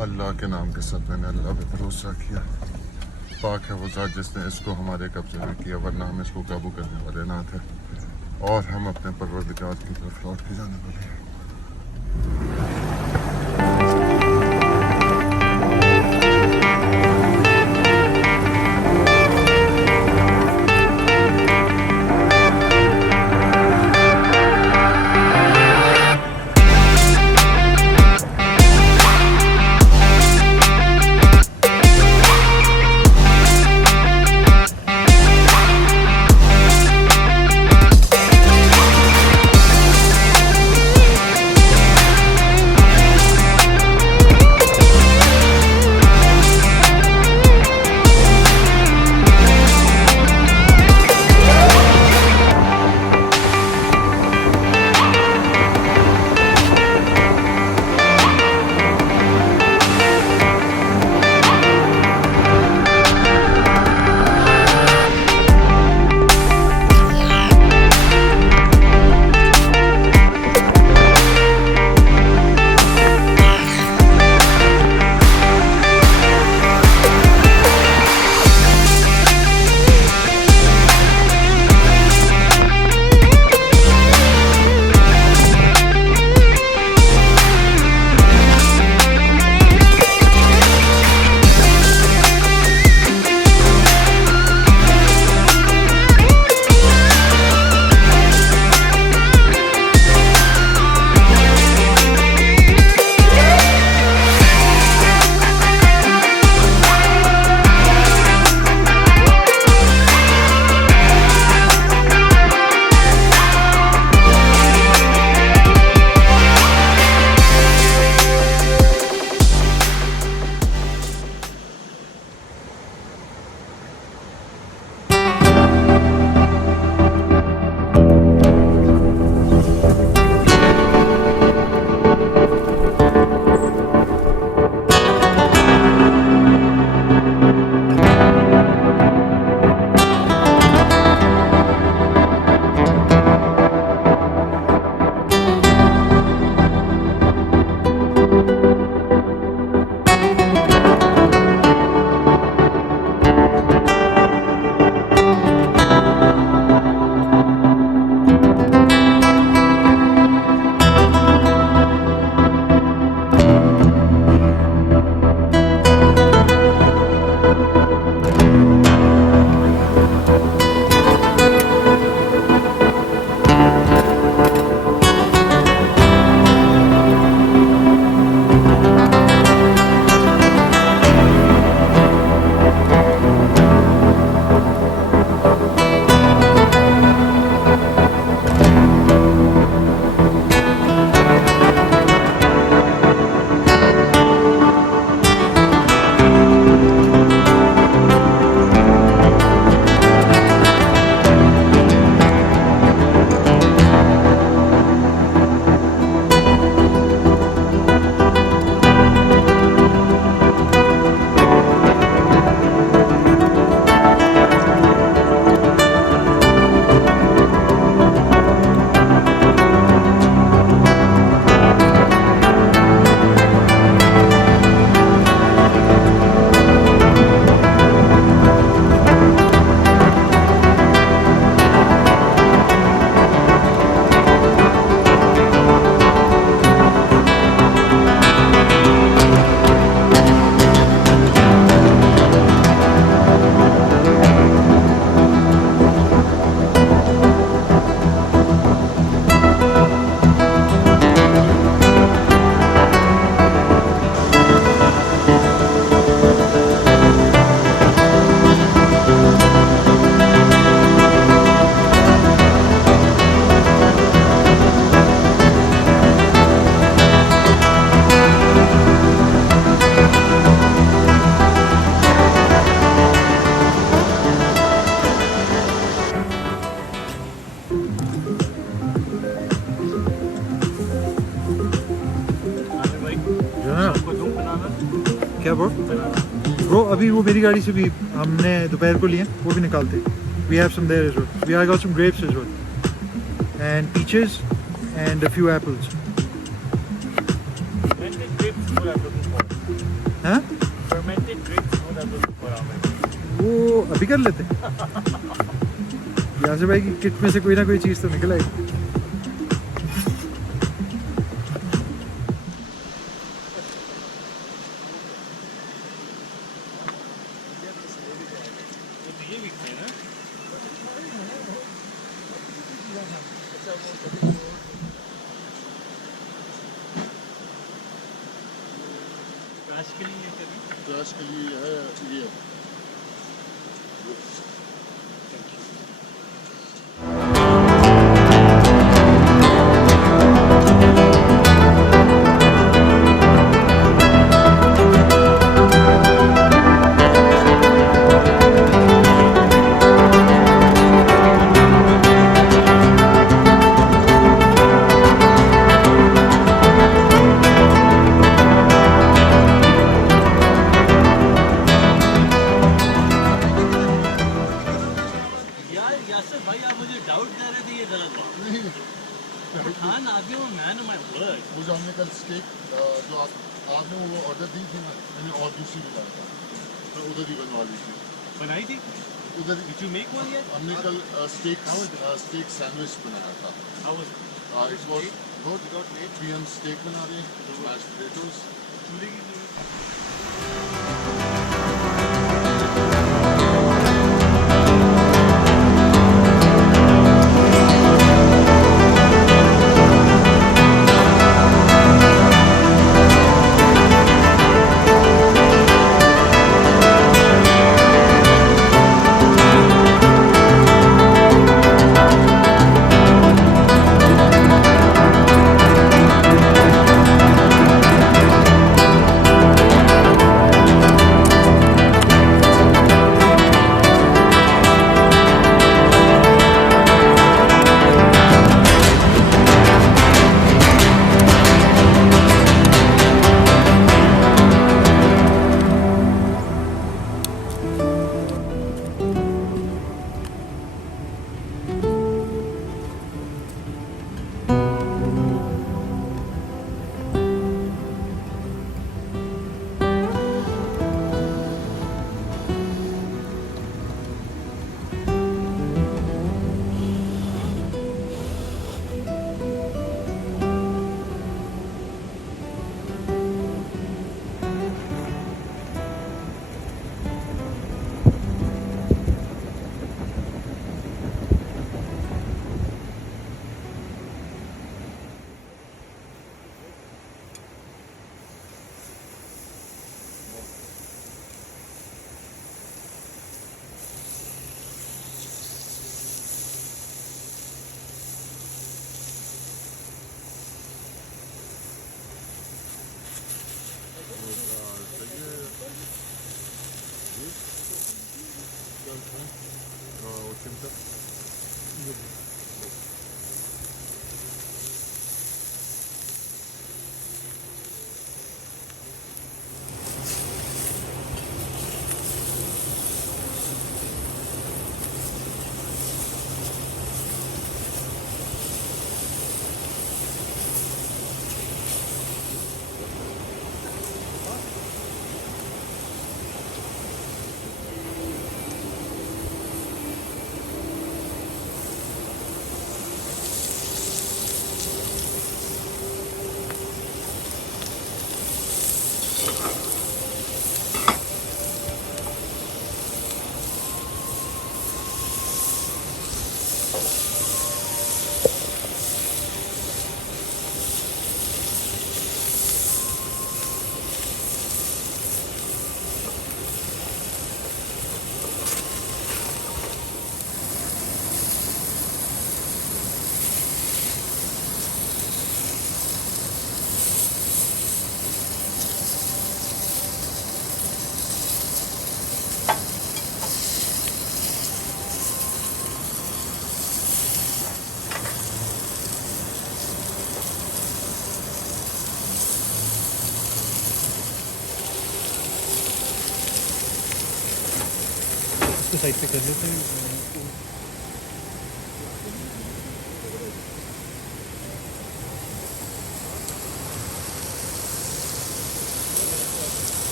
अल्लाह के नाम के साथ मैंने अल्लाह पे भरोसा किया। पाक है वो ज़ात जिसने इसको हमारे कब्जे में किया, वरना हम इसको काबू करने वाले ना थे और हम अपने परवरदिगार की तरफ लौट के जाने वाले हैं। क्या ब्रो अभी वो मेरी गाड़ी से भी हमने दोपहर को लिए, वो भी निकालते। We have some there as well, we are got some grapes as well and peaches and a few apples. अभी कर लेते यासर भाई की किट में से कोई ना कोई चीज़ तो निकल आएगी। क्रैश के लिए है ये वो जो हमने कल स्टेक जो आपने वो ऑर्डर दी थी ना, मैंने और दूसरी भी लाया था, तो उधर ही बनवा ली थी। बनाई थी उधर Did you make one yet? हमने कल स्टेक सैंडविच बनाया था। How was it? It was good. We हम स्टेक बना रहे हैं, mashed potatoes। चूल्हे की जरूरत इसको साइड पे कर लेते हैं।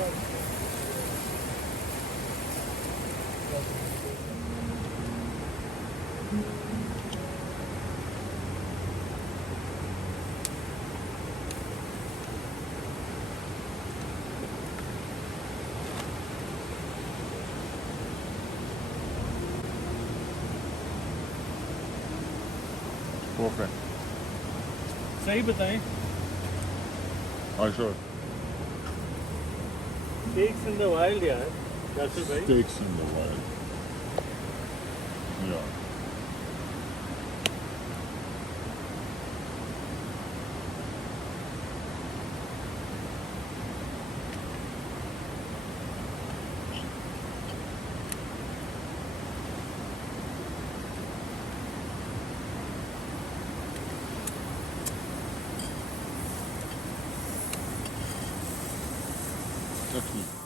Perfect. सही बताएं I sure. Steaks in the wild यार कैसे भाई Steaks in the wild. Yeah. That's me.